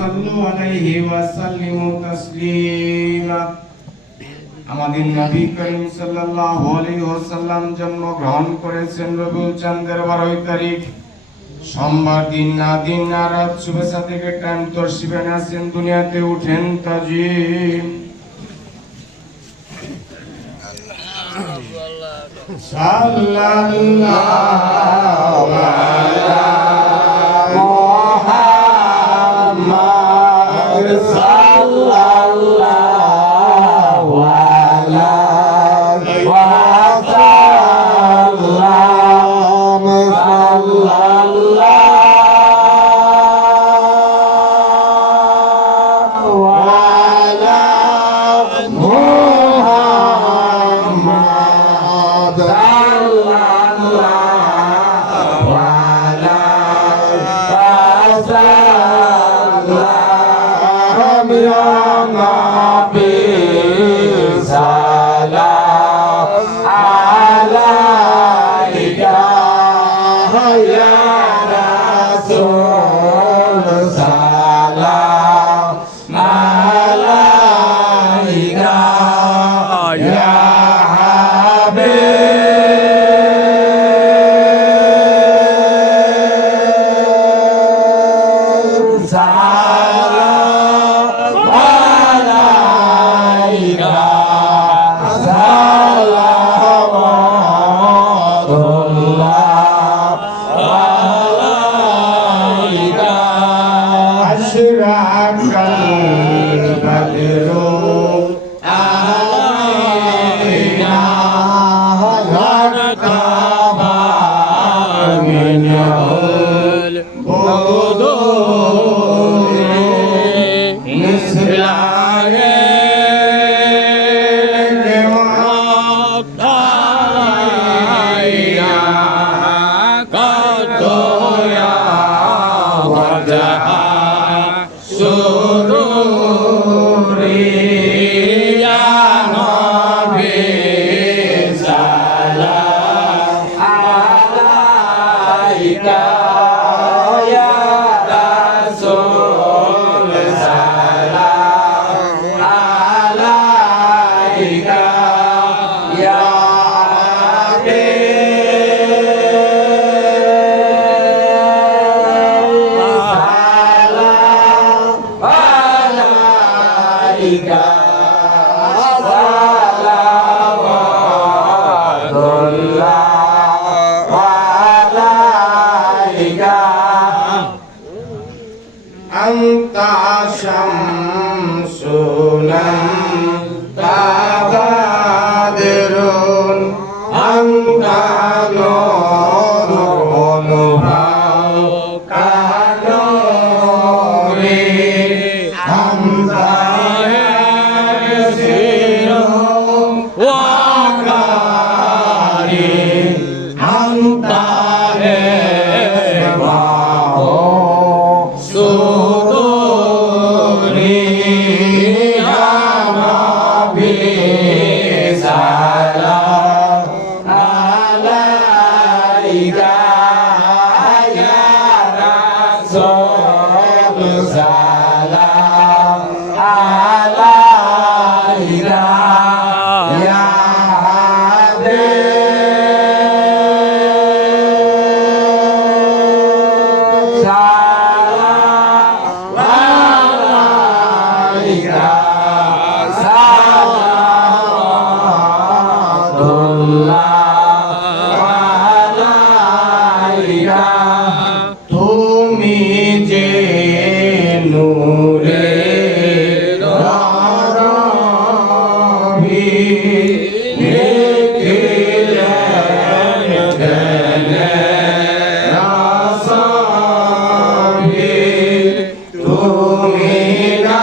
সাল্লু আলাইহি ওয়া সাল্লিমু তাসলিমা। আমাদের নবী করিম সাল্লাল্লাহু আলাইহি ওয়াসাল্লাম জন্মগ্রহণ করেছেন রবিউল চাঁদের 12 তারিখ সোমবার দিন না রাত শুভেচ্ছা থেকে টাইম তশরিফে আসেন দুনিয়াতে উঠেন তাজিম। সাল্লাল্লাহু আলা মুহাম্মাদ সাল্লাল্লাহু আলাইহি ওয়া সাল্লাম। সাল্লাল্লাহু আলা মুহাম্মাদ সাল্লাল্লাহু আলাইহি ওয়া সাল্লাম। ইয়া নবী সালাম আলাইকা, ইয়া রাসূল সালাম আলাইকা, ইয়া হাবিব সালাম আলাইকা, সালামুল্লাহ আলাইকা। আশরাকাল বদরু আলাইনা, ওয়ারতাবা মিনহুল Budur মিসলায়ে anta syamsunan tabadrun, anta nurun fawqanuri, anta yasinun wa karim, anta তুমি যে নূরে রবি তুমি না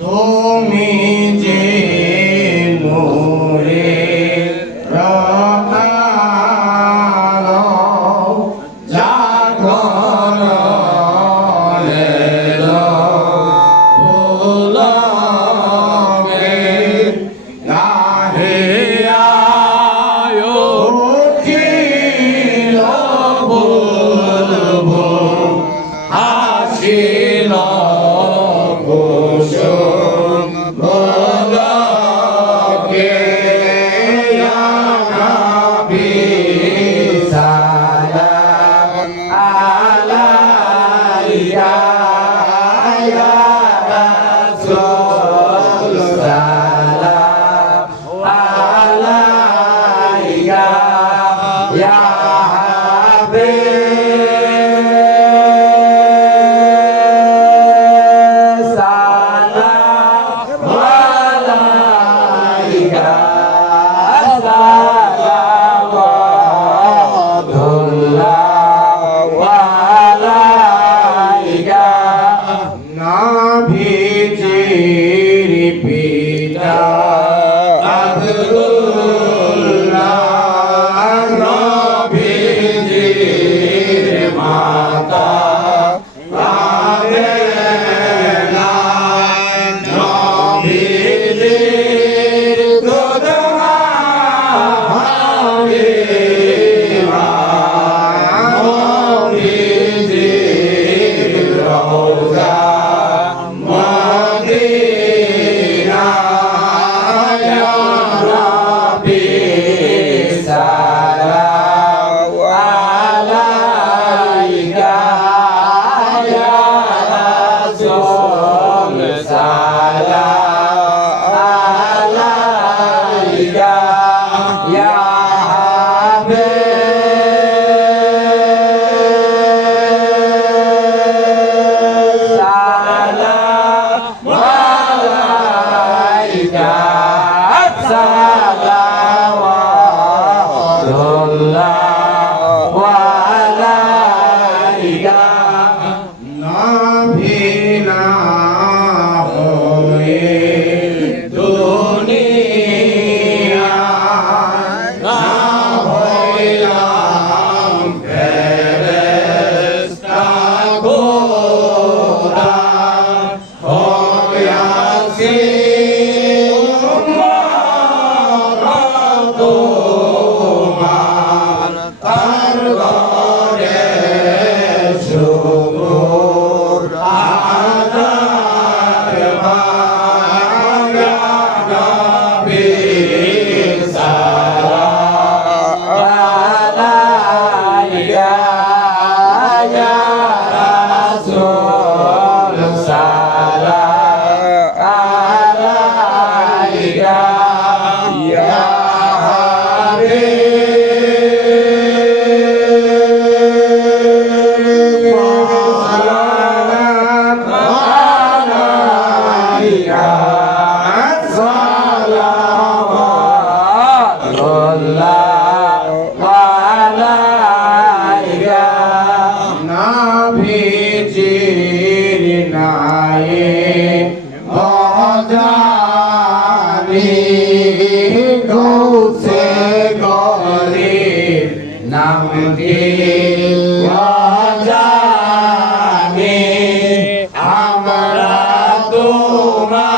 তুমি যে নূরের আলো জাগরণের পুলকে গাহিয়া উঠিল বুলবুল হাসিল কুসুম বলকে ইয়া নবী সালাম আলাইকা ইয়া রাসূল সালাম আলাইকা ইয়া হাবিব সালাম আলাইকা সালাওয়াতুল্লাহ আলাইকা নবীজির পিতা আব্দুল্লাহ নবীজির মাতা আমেনা নবীজির দুধ মা হালিমা নবীজির রওজা মদিনা ইয়া নবী সালাম আলাইকা ইয়া রাসূল সালাম আলাইকা ইয়া হাবিব সালাম আলাইকা সালাওয়াতুল্লাহ আলাইকা নবী না হয়ে দুনিয়ায় না হইলাম ফেরেশতা খোদা হইয়াছি উম্মত তোমার তার ঘরে শুকুর আদার ভাঙা নবী সালাম আলাইকা ইয়া রাসূল সালাম আলাইকা ইয়া নাম জানি আমরা তোমার